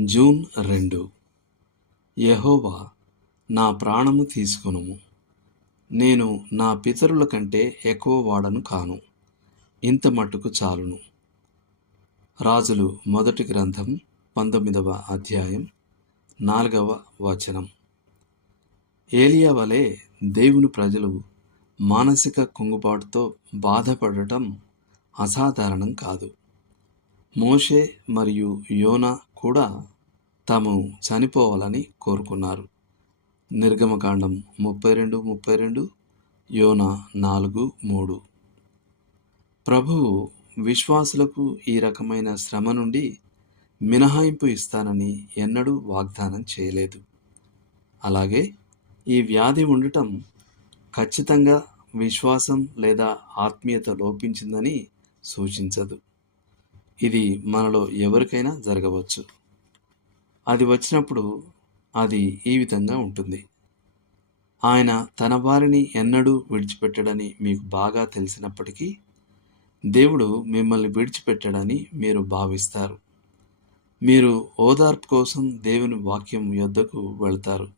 June 2. యెహోవా నా ప్రాణము తీసుకొనుము. నేను నా పితరుల కంటే ఎక్కువ వాడను కాను, ఇంత మట్టుకు చాలును. రాజులు మొదటి గ్రంథం 19వ అధ్యాయం 4వ వచనం. ఏలియా వలె దేవుని ప్రజలు మానసిక కుంగుబాటుతో బాధపడటం అసాధారణం కాదు. మోషే మరియు యోనా కూడా తాము చనిపోవాలని కోరుకున్నారు. నిర్గమకాండం 32:32, యోనా 4:3. ప్రభువు విశ్వాసులకు ఈ రకమైన శ్రమ నుండి మినహాయింపు ఇస్తానని ఎన్నడూ వాగ్దానం చేయలేదు. అలాగే ఈ వ్యాధి ఉండటం ఖచ్చితంగా విశ్వాసం లేదా ఆత్మీయత లోపించిందని సూచించదు. ఇది మనలో ఎవరికైనా జరగవచ్చు. అది వచ్చినప్పుడు అది ఈ విధంగా ఉంటుంది. ఆయన తన వారిని ఎన్నడూ విడిచిపెట్టడని మీకు బాగా తెలిసినప్పటికీ దేవుడు మిమ్మల్ని విడిచిపెట్టడని మీరు భావిస్తారు. మీరు ఓదార్పు కోసం దేవుని వాక్యం యొద్దకు వెళ్తారు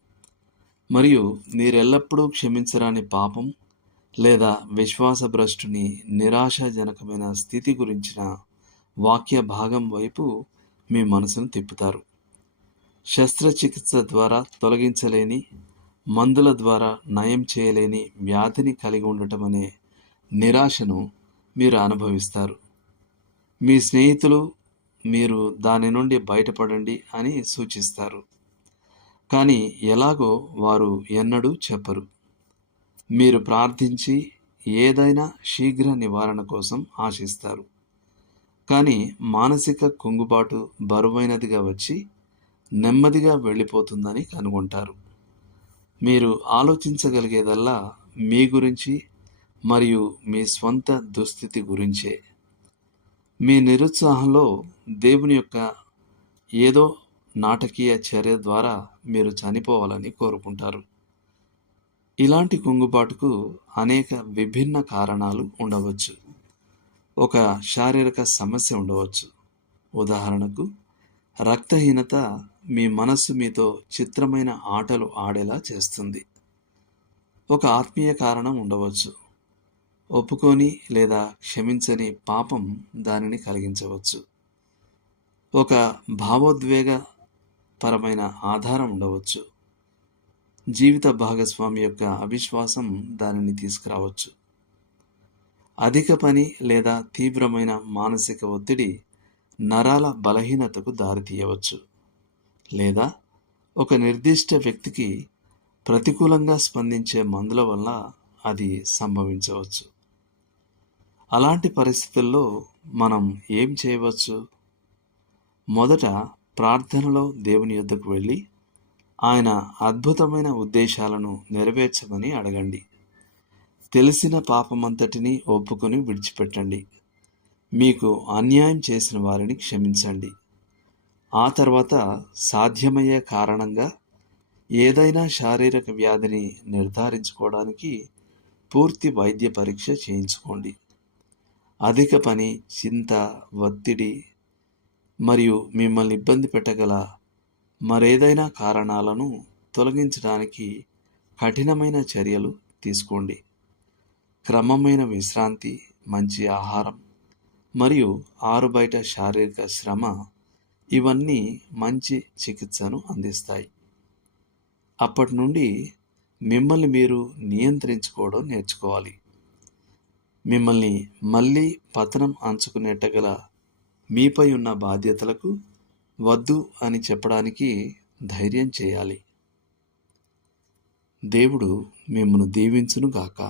మరియు మీరెల్లప్పుడూ క్షమించరాని పాపం లేదా విశ్వాసభ్రష్టుని నిరాశాజనకమైన స్థితి గురించిన వాక్య భాగం వైపు మీ మనసును తిప్పుతారు. శస్త్రచికిత్స ద్వారా తొలగించలేని, మందుల ద్వారా నయం చేయలేని వ్యాధిని కలిగి ఉండటం అనే నిరాశను మీరు అనుభవిస్తారు. మీ స్నేహితులు మీరు దాని నుండి బయటపడండి అని సూచిస్తారు, కానీ ఎలాగో వారు ఎన్నడూ చెప్పరు. మీరు ప్రార్థించి ఏదైనా శీఘ్ర నివారణ కోసం ఆశిస్తారు, కానీ మానసిక కుంగుబాటు బరువైనదిగా వచ్చి నెమ్మదిగా వెళ్ళిపోతుందని కనుగొంటారు. మీరు ఆలోచించగలిగేదల్లా మీ గురించి మరియు మీ స్వంత దుస్థితి గురించే. మీ నిరుత్సాహంలో దేవుని యొక్క ఏదో నాటకీయ చర్య ద్వారా మీరు చనిపోవాలని కోరుకుంటారు. ఇలాంటి కుంగుబాటుకు అనేక విభిన్న కారణాలు ఉండవచ్చు. ఒక శారీరక సమస్య ఉండవచ్చు. ఉదాహరణకు, రక్తహీనత మీ మనస్సు మీతో చిత్రమైన ఆటలు ఆడేలా చేస్తుంది. ఒక ఆత్మీయ కారణం ఉండవచ్చు. ఒప్పుకొని లేదా క్షమించని పాపం దానిని కలిగించవచ్చు. ఒక భావోద్వేగ పరమైన ఆధారం ఉండవచ్చు. జీవిత భాగస్వామి యొక్క అవిశ్వాసం దానిని తీసుకురావచ్చు. అధిక పని లేదా తీవ్రమైన మానసిక ఒత్తిడి నరాల బలహీనతకు దారితీయవచ్చు. లేదా ఒక నిర్దిష్ట వ్యక్తికి ప్రతికూలంగా స్పందించే మందుల వల్ల అది సంభవించవచ్చు. అలాంటి పరిస్థితుల్లో మనం ఏం చేయవచ్చు? మొదట ప్రార్థనలో దేవుని యొద్దకు వెళ్ళి ఆయన అద్భుతమైన ఉద్దేశాలను నెరవేర్చమని అడగండి. తెలిసిన పాపమంతటిని ఒప్పుకొని విడిచిపెట్టండి. మీకు అన్యాయం చేసిన వారిని క్షమించండి. ఆ తర్వాత సాధ్యమయ్యే కారణంగా ఏదైనా శారీరక వ్యాధిని నిర్ధారించుకోవడానికి పూర్తి వైద్య పరీక్ష చేయించుకోండి. అధిక పని, చింత, ఒత్తిడి మరియు మిమ్మల్ని ఇబ్బంది పెట్టగల మరేదైనా కారణాలను తొలగించడానికి కఠినమైన చర్యలు తీసుకోండి. క్రమమైన విశ్రాంతి, మంచి ఆహారం మరియు ఆరుబయట శారీరక శ్రమ ఇవన్నీ మంచి చికిత్సను అందిస్తాయి. అప్పటి నుండి మిమ్మల్ని మీరు నియంత్రించుకోవడం నేర్చుకోవాలి. మిమ్మల్ని మళ్ళీ పతనం అంచుకునేట్టగల మీపై ఉన్న బాధ్యతలకు వద్దు అని చెప్పడానికి ధైర్యం చేయాలి. దేవుడు మిమ్మల్ని దీవించునుగాక.